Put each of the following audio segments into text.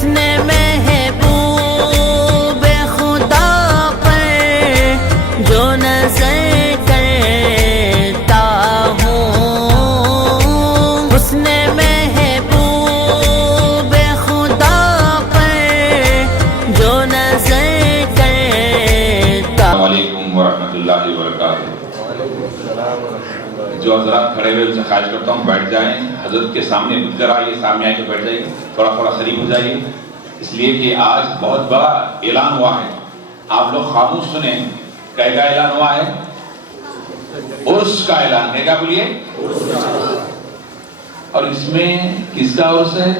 حسن محبوب خدا پر جو نظر کرتا ہوں، حسن محبوب خدا پر جو نظر کرتا۔ السلام علیکم ورحمۃ اللہ وبرکاتہ۔ جو حضرات کھڑے ہوئے ان سے خواہش کرتا ہوں بیٹھ جائیں، حضرت کے سامنے ذرا یہ سامنے آ کے بیٹھ جائیے، تھوڑا تھوڑا قریب ہو جائیے، اس لیے کہ آج بہت بڑا اعلان ہوا ہے۔ آپ لوگ خاموش سنیں، کا اعلان ہوا ہے؟ عرس کا اعلان ہے۔ کیا بولیے؟ اور اس میں کس کا عرس ہے؟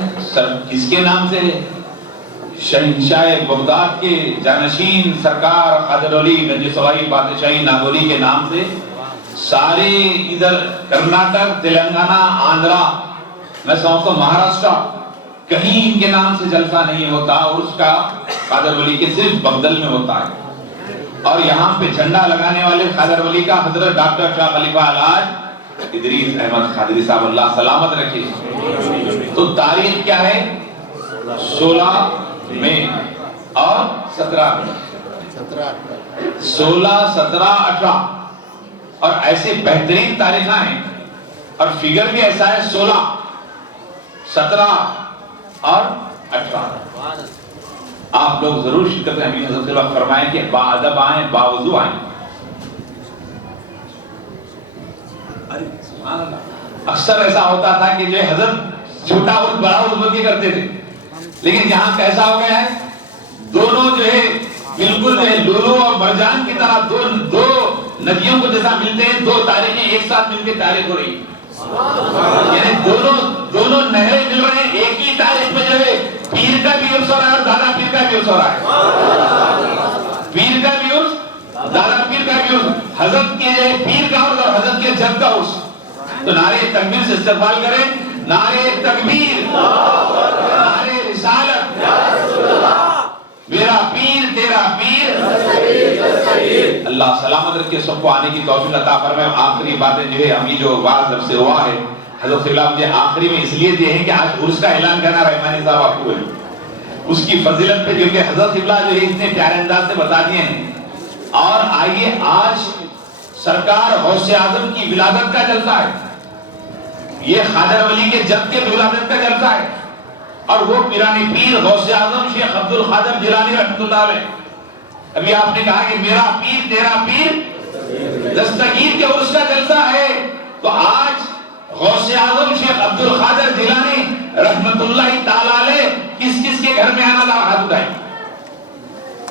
کس کے نام سے ہے؟ شہنشاہ بغداد کے جانشین سرکار خواجہ علی گنج سوائی بادشاہی ناگوری کے نام سے سارے ادھر کرناٹک، تلنگانہ، آندھرا، میں سمجھتا ہوں مہاراشٹر، کہیں ان کے نام سے جلسہ نہیں ہوتا، اور اس کا خواجہ علی کے صرف بغدل میں ہوتا ہے۔ اور یہاں پہ جھنڈا لگانے والے خواجہ علی کا حضرت ڈاکٹر شاہ خلیفہ الحاج ادریس احمد قادری صاحب، اللہ سلامت رکھے۔ تو تاریخ کیا ہے؟ 16 مئی اور 17 مئی، 16، 17، 18، اور ایسے بہترین تاریخیں ہیں اور فگر بھی ایسا ہے 16، 17 اور 18۔ آپ لوگ ضرور شرکت میں امین حضرت اللہ فرمائیں کہ باادب آئیں، باوضو آئیں۔ اکثر ایسا ہوتا تھا کہ جو حضرت چھوٹا اور بڑا عرس کے کرتے تھے، لیکن یہاں کیسا ہو گیا ہے؟ دونوں جو ہے بالکل لولو اور مرجان کی طرح دو ندیوں کو جیسا ملتے ہیں، دو تاریخیں ایک ساتھ مل کے تاریخ ہو رہی، یعنی دونوں نہریں مل رہے ہیں ایک ہی تاریخ میں۔ جو ہے پیر کا بھی عرس ہو رہا ہے اور دادا پیر کا بھی عرس ہو رہا ہے، پیر کا بھی عرس، دادا پیر کا بھی عرس، حضرت کے جو ہے پیر کا عرس اور حضرت کے جد کا عرس۔ تو نعرہ تکبیر سے استقبال کریں، نعرہ تکبیر، نعرہ رسالت، میرا پیر تیرا پیر، اللہ سلامت رکھے، سب کو آنے کی توفیق عطا فرمائے۔ آخری باتیں جو ہے ہمیں جو واز اب سے ہوا ہے، حضرت خلیفہ مجھے آخری میں اس لیے دیے ہیں کہ آج عرس کا اعلان کرنا رحمانی صاحب آپ کو ہے، اس کی فضیلت پہ جو کہ حضرت خلیفہ جو ہے اتنے پیارے انداز سے بتا دیے ہیں۔ اور آئیے، آج سرکار غوث اعظم کی ولادت کا جلسہ ہے، یہ خواجہ علی کے جد کے ولادت کا جلسہ ہے، اور وہ پیرانی پیر غوث اعظم شیخ عبد القادر جیلانی رحمۃ اللہ علیہ۔ ابھی آپ نے کہا کہ میرا پیر تیرا پیر دستگیر کے عرس کا جلسہ ہے، تو آج غوث اعظم شیخ عبد القادر جیلانی رحمۃ اللہ تعالی علیہ کس کس کے گھر میں آنا تھا؟ ہاتھ اٹھائیں،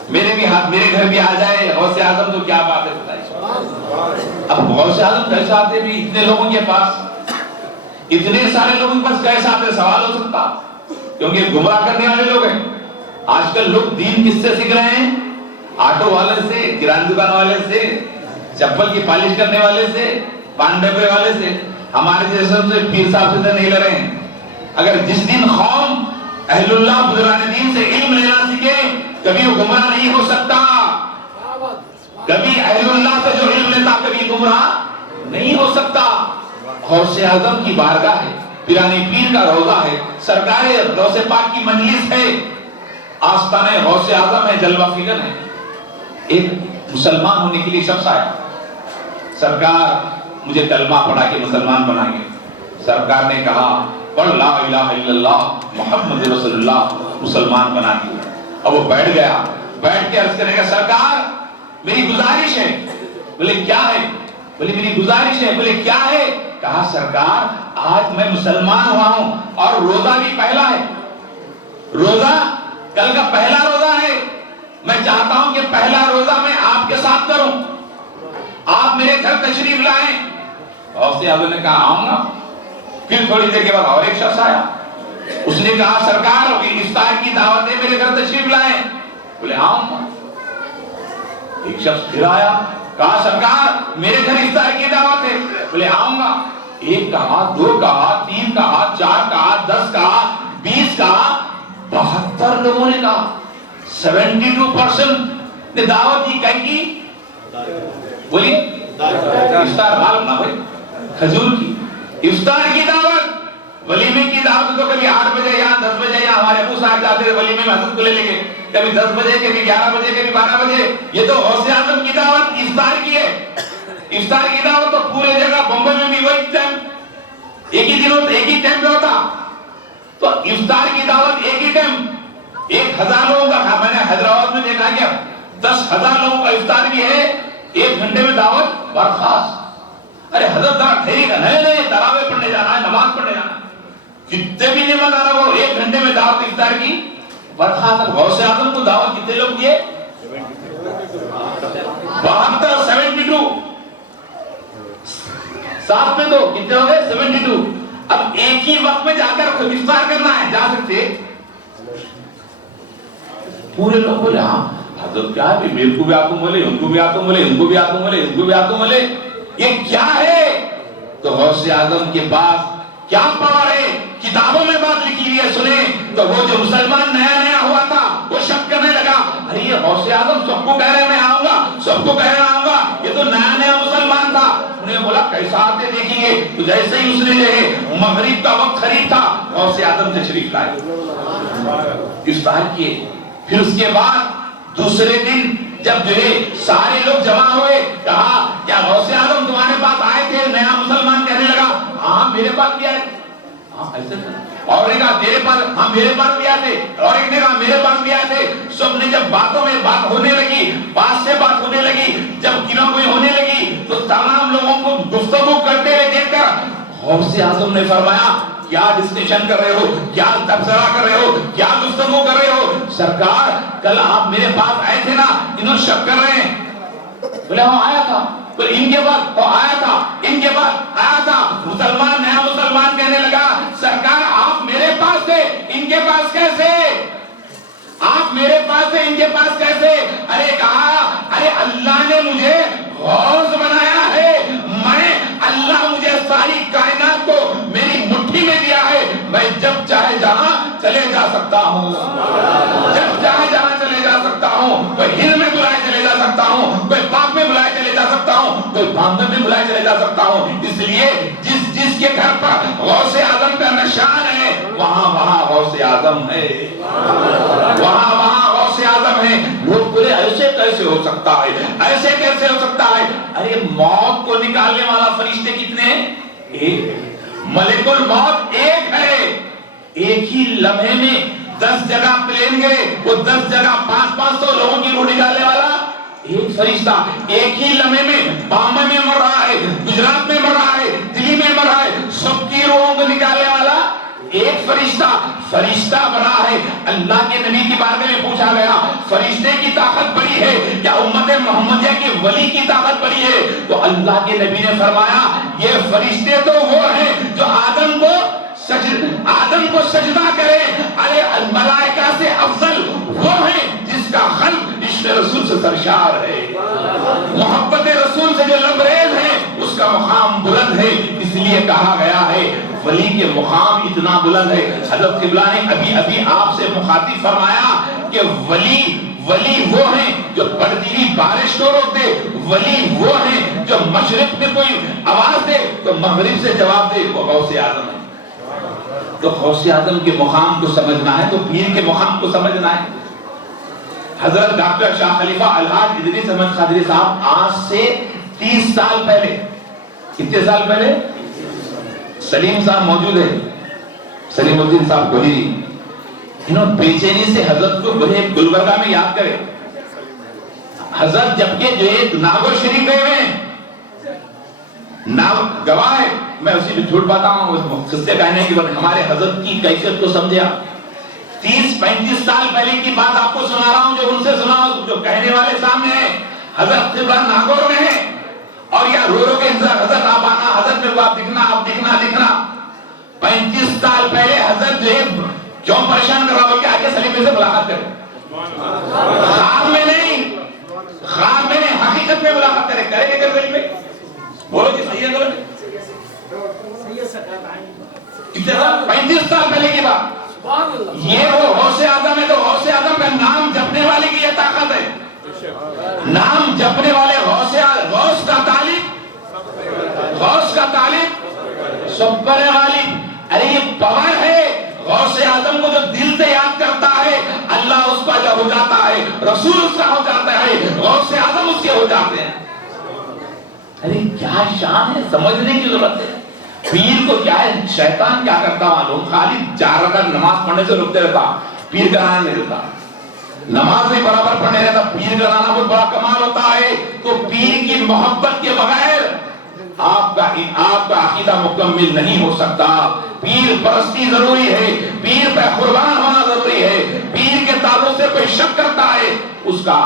میرے گھر بھی آ جائے غوث اعظم تو کیا بات ہے بتائیے۔ اب غوث اعظم کیسے آتے بھی اتنے لوگوں کے پاس، اتنے سارے لوگوں کے پاس کیسے آتے؟ سوال ہو سکتا، کیونکہ گمراہ کرنے والے لوگ ہیں۔ آج کل لوگ دین کس سے سیکھ رہے ہیں؟ آٹو والے سے، کران دکان والے سے، چپل کی پالش کرنے والے سے، پان ڈبے والے سے، ہمارے جیسے سے پیر صاحب سے نہیں لڑ رہے ہیں۔ اگر جس دن قوم اہل اللہ بزرگان دین سے علم لینا سیکھے، کبھی وہ گمراہ نہیں ہو سکتا۔ کبھی اہل اللہ سے جو علم لیتا کبھی گمراہ نہیں ہو سکتا۔ غوث اعظم کی بارگاہ ہے، پیرانی پیر کا روضہ ہے، سرکار غوث پاک کی مجلس ہے، آستانہ غوث اعظم ہے، جلوہ فکر ہے۔ ایک مسلمان ہونے کے لیے شخص آیا، سرکار مجھے کلمہ پڑھا کے مسلمان بنائیں گے۔ سرکار نے کہا پڑھ لا الہ الا اللہ محمد رسول اللہ، مسلمان بنا دیا۔ اب وہ بیٹھ گیا، بیٹھ کے عرض کرنے کا سرکار میری گزارش ہے۔ بولے کیا ہے؟ بولے میری گزارش ہے۔ بولے کیا ہے؟ کہا سرکار آج میں مسلمان ہوا ہوں اور روزہ بھی پہلا ہے، روزہ کل کا پہلا روزہ ہے، میں چاہتا ہوں کہ پہلا روزہ میں آپ کے ساتھ کروں، آپ میرے گھر تشریف لائیں۔ غوث اعظم نے کہا آؤں گا۔ پھر تھوڑی دیر کے بعد اور ایک شخص آیا، اس نے کہا سرکار افطار کی دعوت ہے، میرے گھر تشریف لائیں۔ بولے آؤں گا۔ ایک شخص پھر آیا، کہا سرکار میرے گھر افطار کی دعوت ہے۔ بولے آؤں گا۔ ایک کہا، دو کہا، تین کہا، چار کہا، 10 کہا، 20 کہا، 72 لوگوں نے کہا، 72% نے دعوت دی۔ کہیں کی بولیے افطار معلوم نہ بھائی، کھجور کی افطار کی دعوت، ولیمے کی دعوت تو کبھی 8 بجے یا 10 بجے یا ہمارے ابو صاحب جاتے تھے ولیمے میں حضرت کو لے کے، کبھی 10 بجے کبھی 11 بجے کبھی 12 بجے. یہ تو غوث اعظم کی دعوت افطار کی ہے. افطار کی دعوت تو پورے جگہ بمبئی میں بھی وہی ٹائم، ایک ہی دن ایک ہی ٹائم پہ ہوتا. تو افطار کی دعوت ایک ہی ٹائم 1000 لوگوں کا. میں نے حیدرآباد میں دیکھا کہ 10,000 لوگوں کا افطار بھی ہے، 1 گھنٹے میں دعوت برخاست. ارے حضرت ذرا ٹھہری گا، نہیں تراویح پڑھنے جانا ہے، نماز پڑھنے جانا ہے. کتنے بھی نعمت آ رہا ہو 1 گھنٹے میں دعوت افطار کی برخاست. اب غوث اعظم کو دعوت کتنے لوگ دیے؟ 72. 7 میں 2 کتنے ہو گئے؟ 72. اب ایک ہی وقت میں جا کر خود افطار کرنا ہے، جا سکتے؟ پورے لوگ بولے ہاں حضرت کیا ہے، میرے کو بھی آتوں ملے، ان کو بھی آتوں ملے، ان کو بھی آتوں ملے، ان کو بھی آتوں ملے، یہ کیا ہے؟ تو غوث اعظم کے پاس کیا پاور ہے؟ کتابوں میں بات لکھی ہوئی ہے، سنیں. تو وہ جو مسلمان نیا ہوا تھا وہ شک کرنے لگا، ارے یہ غوث اعظم سب کو کہہ رہے میں آؤں گا، سب کو کہہ رہا آؤں گا، یہ تو نیا مسلمان تھا. انہیں بولا کیسا آتے دیکھیں گے. تو جیسے ہی اس نے جو ہے مغرب کا وقت قریب تھا غوث اعظم تشریف لائے، افطار کیے. پھر اس کے بعد دوسرے دن جب جو ہے سارے لوگ جمع ہوئے، کہا کیا غوث اعظم تمہارے پاس آئے تھے؟ نیا مسلمان کہنے لگا ہاں میرے پاس بھی آئے. اور نے کہا تیرے پاس؟ ہاں میرے پاس بھی آئے تھے. اور ایک نے کہا میرے پاس بھی آئے تھے. سب نے جب باتوں میں بات ہونے لگی، پاس سے بات ہونے لگی، جب کنوں کوئی ہونے لگی تو تمام لوگوں کو گفتگو کرتے ہوئے دیکھ کر غوث اعظم نے فرمایا کیا ڈسکشن کر رہے ہو، کیا تبصرہ کر رہے ہو، کیا گفتگو کر رہے ہو؟ سرکار کل آپ میرے پاس آئے تھے نا، انہوں شک کر رہے ہیں. بولے ہاں آیا تھا. تو ان کے بعد وہ آیا تھا، ان کے بعد آیا تھا. مسلمان نیا مسلمان کہنے لگا سرکار آپ میرے پاس تھے، ان کے پاس کیسے؟ آپ میرے پاس تھے، ان کے پاس کیسے؟ ارے کہا ارے اللہ نے مجھے غوث بنایا ہے، میں اللہ مجھے ساری کائنات کو میری مٹھی میں دیا ہے، میں جب چاہے جہاں چلے جا سکتا ہوں، جب چاہے جہاں چلے جا سکتا ہوں. کوئی ہند میں بلائے چلے جا سکتا ہوں، کوئی پاک میں بلائے چلے جا سکتا ہوں، کوئی باندر میں بلائے چلے جا سکتا ہوں. اس لیے جس کے گھر پر غوث اعظم کا نشان ہے وہاں غوث اعظم ہے، وہاں غوث اعظم ہے. لوگ بولے ایسے کیسے ہو سکتا ہے، ایسے کیسے ہو سکتا ہے؟ ارے موت کو نکالنے والا فرشتے کتنے ہیں؟ ایک. ملک الموت ایک ہے. ایک ہی لمحے میں 10 جگہ پلین گئے، وہ 10 جگہ 500 لوگوں کی روح نکالنے والا ایک فرشتہ. ایک ہی لمحے میں بامبے میں مر رہا ہے، گجرات میں مر رہا ہے، دلی میں مر رہا ہے، سب کی روحوں کو نکالنے والا ایک فرشتہ بنا ہے. اللہ کے نبی کی بارے میں پوچھا گیا فرشتے کی طاقت بڑی ہے کیا امت محمدیہ کے ولی کی طاقت بڑی ہے؟ تو اللہ کے نبی نے فرمایا یہ فرشتے تو وہ ہیں جو آدم کو سجدہ کرے. ارے ملائکہ سے افضل وہ ہیں جس کا قلب عشق رسول سے سرشار ہے، محبت رسول سے جو لبریز ہے اس کا مقام بلند ہے. اس لیے کہا گیا ہے ولی کے مقام اتنا بلند ہے. حضرت قبلہ نے ابھی آپ سے مخاطب فرمایا کہ ولی وہ ہیں جو پڑتی ہوئی بارش کو روک دے، ولی وہ ہیں جو مشرق میں کوئی آواز دے تو مغرب سے جواب دے، وہ غوث اعظم ہے. تو غوث اعظم کے مقام کو سمجھنا ہے تو پیر کے مقام کو سمجھنا ہے. حضرت ڈاکٹر شاہ خلیفہ الحاج ادریس احمد قادری صاحب آج سے 30 سال پہلے، کتنے سال پہلے؟ سلیم صاحب موجود ہے، سلیم الدین صاحب گوہری، انہوں بے چینی سے حضرت کو گلبرگہ میں یاد کرے. حضرت جبکہ جو ایک ناگور شریف گئے ہوئے ہیں، گواہ ہے، میں اسی میں جھوٹ پاتا ہوں قصے کہنے کی، ہمارے حضرت کی کیفیت کو سمجھا. 30-35 سال پہلے کی بات آپ کو سنا رہا ہوں، جو ان سے سنا ہوں، جو کہنے والے سامنے ہیں. حضرت قبلہ ناگور میں ہے اور یا رو کے انتظار، حضرت آپ آنا، حضرت میرے کو آپ دکھنا. 35 سال پہلے حضرت جو ہے کیوں پریشان کر رہا ہو کہ آگے سلیمے سے ملاقات کرے، خواب میں نہیں، حقیقت میں ملاقات کرے. کرے گا کر سلیمے؟ بولو جی صحیح ہے غلط ہے؟ 35 سال پہلے کی بات. یہ وہ غوث اعظم ہے تو غوث اعظم کا نام جپنے والے کی یہ طاقت ہے. نام جپنے والے غوث کا طالب سب پر غالب. ارے یہ پاور ہے، غوث اعظم کو جو دل سے یاد کرتا ہے اللہ اس کا جو ہو جاتا ہے، رسول اس کا ہو جاتا ہے، غوث اعظم اس کے ہو جاتے ہیں۔ ارے کیا شان ہے، سمجھنے کی ضرورت ہے۔ پیر کو کیا ہے، شیطان کیا کرتا معلوم، خالی 4 رکعت نماز پڑھنے سے رکتے رہتا، پیر کرانا نہیں رہتا، نماز نہیں برابر پڑھنے رہتا، پیر کرانا بہت بڑا کمال ہوتا ہے۔ تو پیر کی محبت کے بغیر آپ کا عقیدہ مکمل نہیں ہو سکتا۔ پیر پرستی ضروری ہے، پیر پہ قربان ہونا ضروری ہے۔ پیر کے تعلق سے کوئی شک کرتا ہے اس کا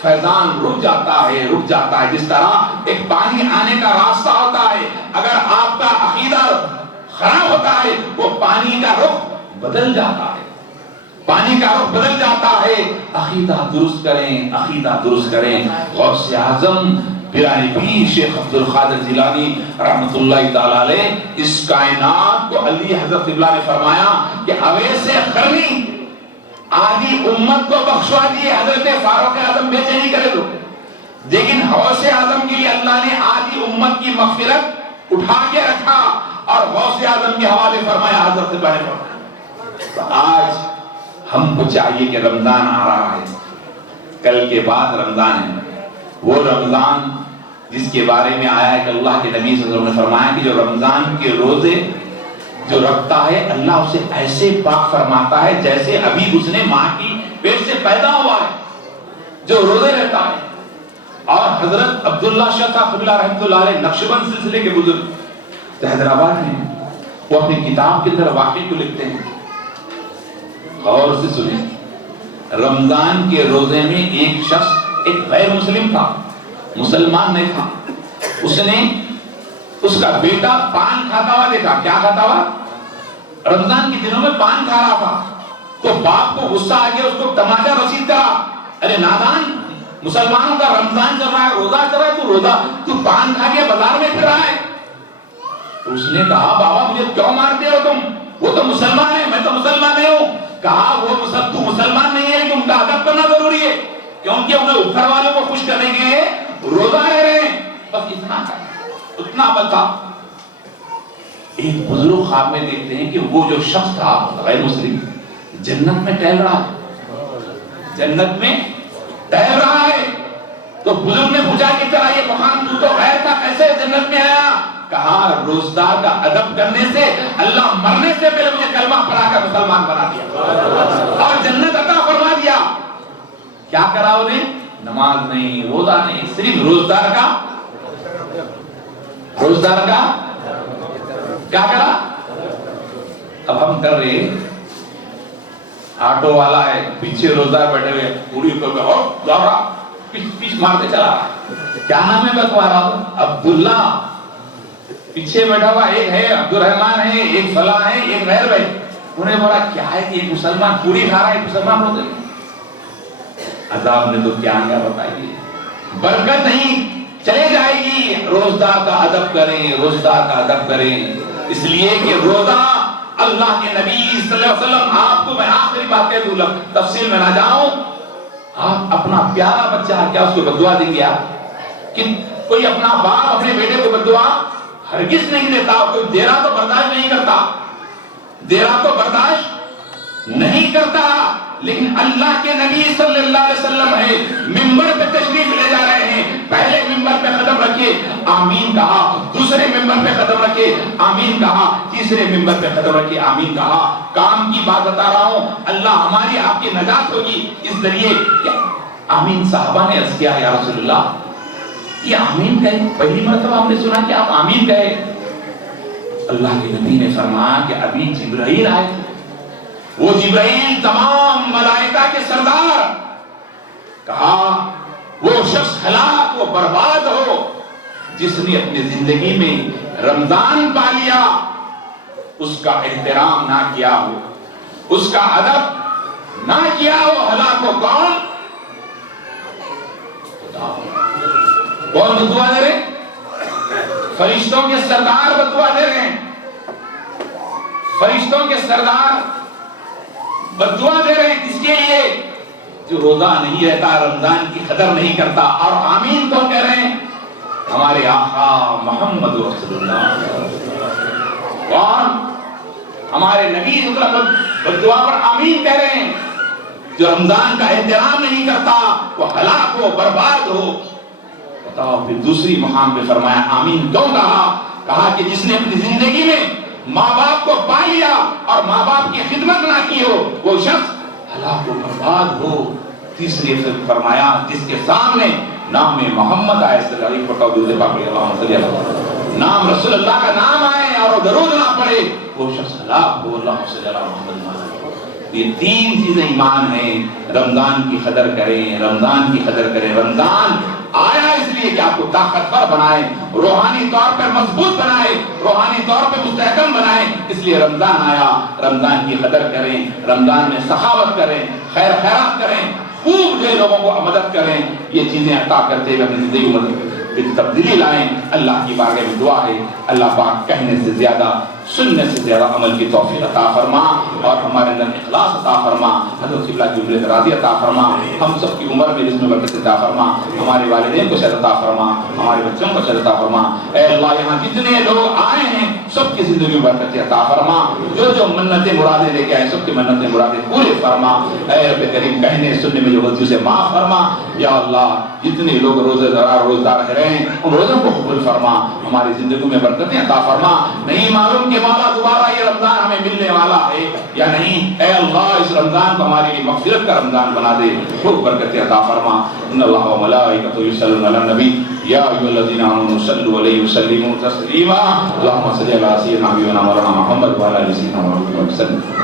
فیضان رک جاتا ہے، جس طرح ایک پانی آنے کا راستہ ہوتا ہے، اگر آپ کا عقیدہ خراب ہوتا ہے وہ پانی کا رخ بدل جاتا ہے، پانی کا رخ بدل جاتا ہے۔ عقیدہ درست کریں۔ غوث اعظم پیرانی پیر شیخ عبد القادر جیلانی رحمۃ اللہ تعالی علیہ، اس کائنات کو علی حضرت قبلہ نے فرمایا کہ اویس قرنی آدھی امت کو بخشوا دیے، حضرت فاروق اعظم بے چینی کرے تو، لیکن غوث اعظم کے لیے اللہ نے آدھی امت کی مغفرت اٹھا کے رکھا اور غوث اعظم کے حوالے فرمایا، حضرت قبلہ نے فرمایا۔ تو آج ہم کو چاہیے کہ رمضان آ رہا ہے، کل کے بعد رمضان ہے، وہ رمضان جس کے بارے میں آیا ہے کہ اللہ کے نبی صلی اللہ علیہ وسلم نے فرمایا کہ جو رمضان کے روزے جو رکھتا ہے اللہ اسے ایسے پاک فرماتا ہے جیسے ابھی اس نے ماں کی پیٹ سے پیدا ہوا ہے، جو روزے رہتا ہے۔ اور حضرت عبداللہ شاہ صاحب قبلہ رحمۃ اللہ علیہ نقشبند سلسلے کے بزرگ حیدرآباد میں، وہ اپنی کتاب کے اندر واقعے کو لکھتے ہیں، غور سے سنیں۔ رمضان کے روزے میں ایک شخص ایک غیر مسلم تھا، مسلمان نہیں تھا، اس نے اس کا بیٹا پان کھاتا ہوا دیکھا۔ کیا کھاتا ہوا؟ رمضان کے دنوں میں پان کھا رہا تھا، تو باپ کو غصہ آ گیا، اس کو تماچا رسید کرا، ارے نادان، مسلمانوں کا رمضان چل رہا ہے، روزہ چل رہا ہے، تو پان کھا کے بازار میں پھر رہا ہے۔ تو اس نے کہا بابا مجھے کیوں مارتے ہو تم، وہ تو مسلمان ہے، میں تو مسلمان نہیں ہوں۔ کہا وہ تو مسلمان نہیں ہے لیکن ان کا ادب کرنا ضروری ہے، کیونکہ انہیں اوپر والوں کو خوش کرنے کے لیے روزہ رہ رہے ہیں، بس اتنا بتا۔ ایک بزرگ خواب میں دیکھتے ہیں کہ وہ جو شخص تھا غیر مسلم جنت میں ٹہل رہا ہے، جنت میں ٹہل رہا ہے۔ تو بزرگ نے پوچھا کہ تیرا یہ مقام تو غیر تھا، کیسے جنت میں آیا؟ کہا روزدار کا ادب کرنے سے اللہ مرنے سے پہلے مجھے کلمہ پڑھا کر مسلمان بنا دیا اور جنت عطا فرما دیا۔ کیا کرا انہیں؟ نماز نہیں، روزہ نہیں، صرف روزدار کا کیا کرا؟ اب ہم کر رہے، آٹو والا ہے پیچھے روزدار بیٹھے ہوئے پوری پیچھ مارتے چلا رہا، کیا نام ہے تمہارا؟ عبداللہ۔ پیچھے بیٹھا ہوا ایک ہے عبد الرحمن ہے، ایک فلاں ہے، ایک غیر بھائی۔ انہیں بولا کیا ہے کہ ایک مسلمان پوری کھا رہا ہے، ایک مسلمان روزے۔ عذاب نے تو کیا کیا بتائیے، برکت نہیں چلے جائے گی۔ روزدار کا ادب کریں، روزدار کا ادب کریں، اس لیے کہ روزہ اللہ کے نبی صلی اللہ علیہ وسلم، آپ کو میں آخری بات کہہ دوں، تفصیل میں نہ جاؤں، آپ اپنا پیارا بچہ کیا اس کو بددعا دیں گے؟ آپ کہ کوئی اپنا باپ اپنے بیٹے کو بددعا ہرگز نہیں دیتا، کوئی دے رہا تو برداشت نہیں کرتا، دے رہا تو برداشت نہیں کرتا، لیکن اللہ کے نبی صلی اللہ علیہ وسلم ہے، ممبر پہ تشریف لے جا رہے ہیں، پہلے ممبر پہ قدم رکھے آمین کہا، دوسرے ممبر پہ قدم رکھے آمین کہا، تیسرے ممبر پہ قدم رکھے آمین کہا۔ کام کی بات بتا رہا ہوں، اللہ ہماری آپ کی نجات ہوگی اس ذریعے کیا آمین۔ صحابہ نے عرض کیا یا رسول اللہ یہ آمین کہے، پہلی مرتبہ ہم نے سنا کہ آپ آمین کہے۔ اللہ کے نبی نے فرمایا کہ ابھی جبرائیل آئے، وہ جبرائیل تمام ملائکہ کے سردار، کہا وہ شخص ہلاک و برباد ہو جس نے اپنی زندگی میں رمضان پا لیا، اس کا احترام نہ کیا ہو، اس کا ادب نہ کیا ہو، ہلاک ہو۔ کون بدعا دے رہے؟ فرشتوں کے سردار بدعا دے رہے ہیں، فرشتوں کے سردار بدعا دے رہے ہیں کس کے لیے؟ جو روزہ نہیں رہتا، رمضان کی قدر نہیں کرتا۔ اور آمین کون کہہ رہے ہیں؟ ہمارے آقا محمد رسول اللہ۔ کون؟ ہمارے نبی صلی اللہ علیہ وسلم بددعا پر آمین کہہ رہے ہیں. جو رمضان کا احترام نہیں کرتا وہ ہلاک ہو، برباد ہو. بتاؤ پھر دوسری مقام پہ فرمایا آمین کیوں کہا کہ جس نے اپنی زندگی میں ماں باپ کو پا لیا اور ماں باپ کی خدمت نہ کی ہو وہ شخص ہلاک و برباد ہو. تیسری فرمایا جس کے سامنے نام محمد آئے صلی اللہ علیہ وسلم، نام رسول اللہ کا نام آئے اور درود نہ پڑے وہ شخص ہلاک ہو. اللہ صلی اللہ علیہ وسلم. یہ تین چیزیں ایمان ہیں. رمضان کی قدر کریں، رمضان کی قدر کریں. رمضان آیا اس لیے کہ آپ کو طاقتور بنائے، روحانی طور پر مضبوط بنائے، روحانی طور پر مستحکم بنائے. اس لیے رمضان آیا. رمضان کی قدر کریں، رمضان میں سخاوت کریں، خیر خیرات کریں، خوب جو لوگوں کو مدد کریں. یہ چیزیں عطا کرتے ہوئے اپنی زندگی میں تبدیلی لائیں. اللہ کی بارگاہ میں دعا ہے اللہ پاک کہنے سے زیادہ سننے سے زیادہ عمل کی توفیق عطا فرما اور ہمارے اندر اخلاص عطا فرما. حضرت قبلہ کی عمر دراز عطا فرما. ہم سب کی عمر میں رزق میں برکت عطا فرما. ہمارے والدین کو شر عطا فرما، ہمارے بچوں کو شر عطا فرما. اے اللہ یہاں جتنے لوگ آئے ہیں سب کی زندگی میں برکت عطا فرما. جو جو منتیں مرادیں لے کے آئے سب کی منتیں مرادیں پورے فرما. اے رب کریم کہنے سننے میں جو غلطی سے معاف فرما. یا اللہ جتنے لوگ روزے دار روزدار رہ رہے ہیں ان روزوں کو قبول فرما. ہماری زندگی میں برکتیں عطا فرما. نہیں معلوم کہ مولا دوبارہ یہ رمضان ہمیں ملنے والا ہے یا نہیں. اے اللہ اس رمضان کو ہمارے لیے مغفرت کا رمضان بنا دے. خوب برکتیں عطا فرما. ان اللہ و ملائکتہ یصلون علی النبی یا ایھا الذین آمنوا صلوا علیہ وسلموا تسلیما. اللهم صل علی سیدنا و مولانا محمد و علی آل سیدنا محمد وسلم.